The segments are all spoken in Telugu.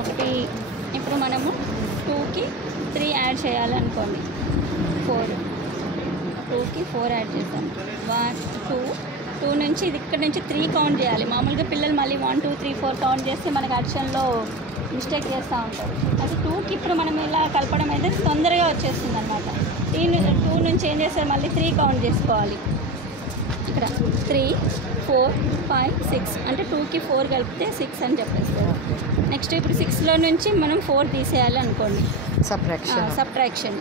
ఒకటి ఇప్పుడు మనము 2కి 3 యాడ్ చేయాలనుకోండి 4 2కి 4 యాడ్ చేద్దాం 1 2 నుంచి ఇది ఇక్కడ నుంచి 3 కౌంట్ చేయాలి. మామూలుగా పిల్లలు మళ్ళీ 1 2 3 4 కౌంట్ చేస్తే మనకు అడిషన్లో మిస్టేక్ చేస్తూ ఉంటారు. అది 2కి ఇప్పుడు మనం ఇలా కలపడం అయితే తొందరగా వచ్చేస్తుంది అనమాట. 2 నుంచి ఏం చేస్తారు మళ్ళీ 3 కౌంట్ చేసుకోవాలి. ఇక్కడ 3 4 5 6 అంటే 2కి 4 కలిపితే 6 అని చెప్పేస్తారు. నెక్స్ట్ ఇప్పుడు 6లో నుంచి మనం 4 తీసేయాలి అనుకోండి, సబ్ట్రాక్షన్.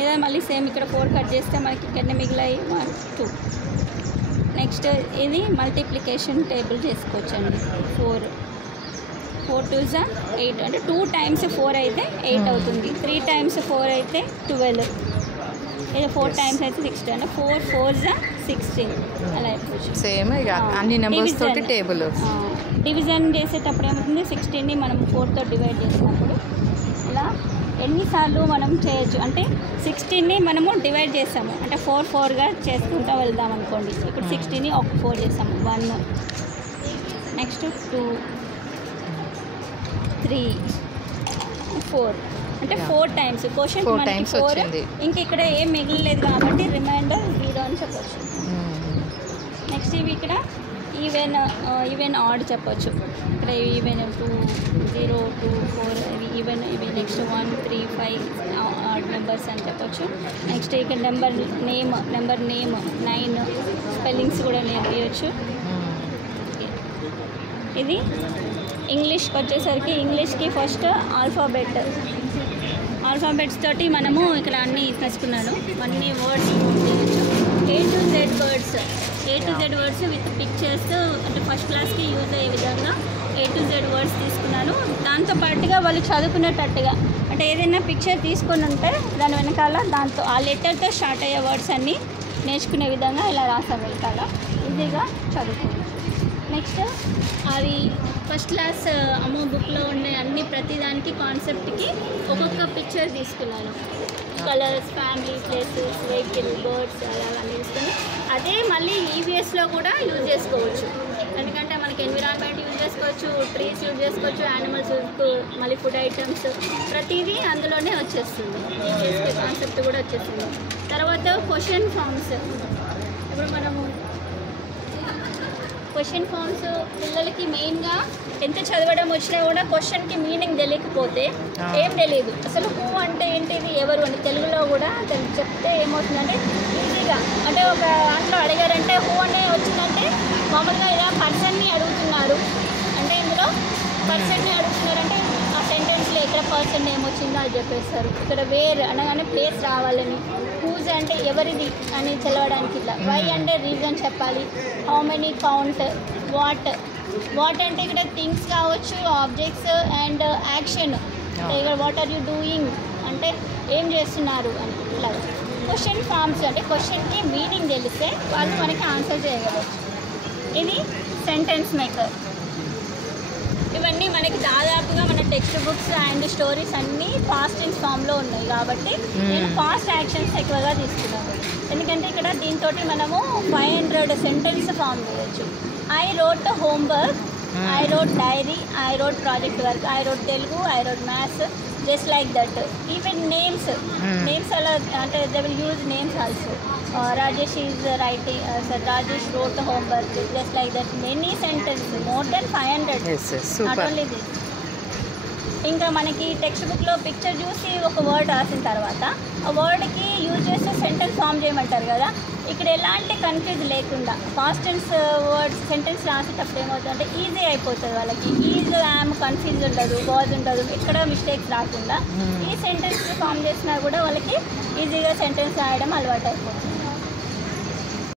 ఏదైనా మళ్ళీ సేమ్ ఇక్కడ 4 కట్ చేస్తే మనకి ఇక్కడనే మిగిలాయి 1 2. నెక్స్ట్ ఇది మల్టిప్లికేషన్ టేబుల్ చేసుకోవచ్చండి. 4 2s 8 అంటే 2 times 4 అయితే 8 అవుతుంది. 3 times 4 అయితే 12. ఇది 4 times అయితే 16 అంటే 4 4s 16 అలా అయిపోవచ్చు. సేమ్ అన్ని నెంబర్స్ తోటి టేబుల్. డివిజన్ చేసేటప్పుడు ఏమవుతుంది 16ని మనం 4తో డివైడ్ చేసినప్పుడు ఇలా ఎన్నిసార్లు మనం చేయొచ్చు అంటే 16ని మనము డివైడ్ చేస్తాము అంటే 4 4గా చేసుకుంటూ వెళ్దాం అనుకోండి. ఇప్పుడు 16ని ఒక 4 చేస్తాము 1 నెక్స్ట్ 2 3 4 అంటే 4 times. క్వశ్చన్ మనకి 4 ఇంక ఇక్కడ ఏం మిగిలేదు కాబట్టి రిమైండర్ 0 అని చెప్పొచ్చు. నెక్స్ట్ ఇవి ఇక్కడ ఈవెన్ ఆడ్ చెప్పొచ్చు. ఇక్కడ ఈవెన్ 2 0 2 4 ఇవి నెక్స్ట్ 1 3 5 ఆడ్ నెంబర్స్ అని చెప్పొచ్చు. నెక్స్ట్ ఇక్కడ నెంబర్ నేమ్ 9 స్పెల్లింగ్స్ కూడా నేర్పించవచ్చు. ఇది ఇంగ్లీష్కి వచ్చేసరికి ఇంగ్లీష్కి ఫస్ట్ ఆల్ఫాబెట్స్ తోటి మనము ఇక్కడ అన్నీ తీసుకున్నాను. అన్ని వర్డ్స్ చేయొచ్చు. A to Z words with pictures అంటే ఫస్ట్ క్లాస్కి యూజ్ అయ్యే విధంగా A to Z వర్డ్స్ తీసుకున్నాను. దాంతోపాటుగా వాళ్ళు చదువుకునేటట్టుగా అంటే ఏదైనా పిక్చర్ తీసుకొని ఉంటే దాని వెనకాల దాంతో ఆ లెటర్తో స్టార్ట్ అయ్యే వర్డ్స్ అన్నీ నేర్చుకునే విధంగా ఇలా రాసాను వెనకాల ఈజీగా చదువుకున్నాను. నెక్స్ట్ అవి ఫస్ట్ క్లాస్ బుక్లో ఉండే అన్ని ప్రతిదానికి కాన్సెప్ట్కి ఒక్కొక్క పిక్చర్ తీసుకున్నాను. Colours, family, places, vehicle, birds అలాగన్నీ తీసుకొని అదే మళ్ళీ ఈవీఎస్లో కూడా యూజ్ చేసుకోవచ్చు. ఎందుకంటే మనకి ఎన్విరాన్మెంట్ యూజ్ చేసుకోవచ్చు, ట్రీస్ యూజ్ చేసుకోవచ్చు, యానిమల్స్, మళ్ళీ ఫుడ్ ఐటమ్స్ ప్రతిదీ అందులోనే వచ్చేస్తుంది. ఈవీఎస్ కాన్సెప్ట్ కూడా వచ్చేస్తుంది. తర్వాత క్వశ్చన్ ఫామ్స్. ఇప్పుడు మనము క్వశ్చన్ ఫామ్స్ పిల్లలకి మెయిన్గా ఎంత చదవడం వచ్చినా కూడా క్వశ్చన్కి మీనింగ్ తెలియకపోతే ఏం తెలియదు. అసలు హూ అంటే ఏంటిది, ఎవరు అని తెలుగులో కూడా చెప్తే ఏమవుతుందంటే ఈజీగా అంటే ఒక దాంట్లో అడిగారంటే హూ అనే వచ్చిందంటే మామూలుగా ఇలా పర్సన్ని అడుగుతున్నారు అంటే ఇందులో పర్సన్ని అడుగుతున్నారంటే ఆ సెంటెన్స్లో ఎక్కడ పర్సన్ ఏమొచ్చిందో అది చెప్పేస్తారు. ఇక్కడ వేర్ అనగానే ప్లేస్ రావాలని, హూజ్ అంటే ఎవరిది అని తెలవడానికి ఇట్లా, వై అంటే రీజన్ చెప్పాలి, హౌ మెనీ కౌంట్, వాట్ అంటే ఇక్కడ థింగ్స్ కావచ్చు, ఆబ్జెక్ట్స్ అండ్ యాక్షన్. ఇక్కడ వాట్ ఆర్ యూ డూయింగ్ అంటే ఏం చేస్తున్నారు అని ఇట్లా. క్వశ్చన్ ఫామ్స్ అంటే క్వశ్చన్కి మీనింగ్ తెలిస్తే వాళ్ళు మనకి ఆన్సర్ చేయగలవచ్చు. ఇది సెంటెన్స్ మేకర్. ఇవన్నీ మనకి దాదాపుగా మన టెక్స్ట్ బుక్స్ అండ్ స్టోరీస్ అన్నీ పాస్ట్ టెన్స్ ఫామ్లో ఉన్నాయి కాబట్టి నేను పాస్ట్ యాక్షన్స్ ఎక్కువగా తీసుకున్నాను. ఎందుకంటే ఇక్కడ దీంతో మనము 500 సెంటెన్స్ ఫామ్ చేయొచ్చు. I wrote homework, I wrote diary, I wrote project work, I wrote Telugu, I wrote maths, just like that. Even names అలా అంటే they will use names also. Rajesh is writing, Rajesh wrote homework, just like that. Many sentences, more than 500. Yes, super. Not only this. ఇంకా మనకి టెక్స్ట్ బుక్లో పిక్చర్ చూసి ఒక వర్డ్ రాసిన తర్వాత ఆ వర్డ్కి యూజ్ చేస్తే సెంటెన్స్ ఫామ్ చేయమంటారు కదా. ఇక్కడ ఎలాంటి కన్ఫ్యూజ్ లేకుండా పాస్ట్ టెన్స్ వర్డ్స్ సెంటెన్స్ రాసేటప్పుడు ఏమవుతుందంటే ఈజీ అయిపోతుంది వాళ్ళకి. ఈజ్ యామ్ కన్ఫ్యూజ్ ఉండదు, వాజ్ ఉండదు, ఎక్కడ మిస్టేక్స్ రాకుండా ఈ సెంటెన్స్ ఫామ్ చేసినా కూడా వాళ్ళకి ఈజీగా సెంటెన్స్ రాయడం అలవాటు అయిపోతుంది.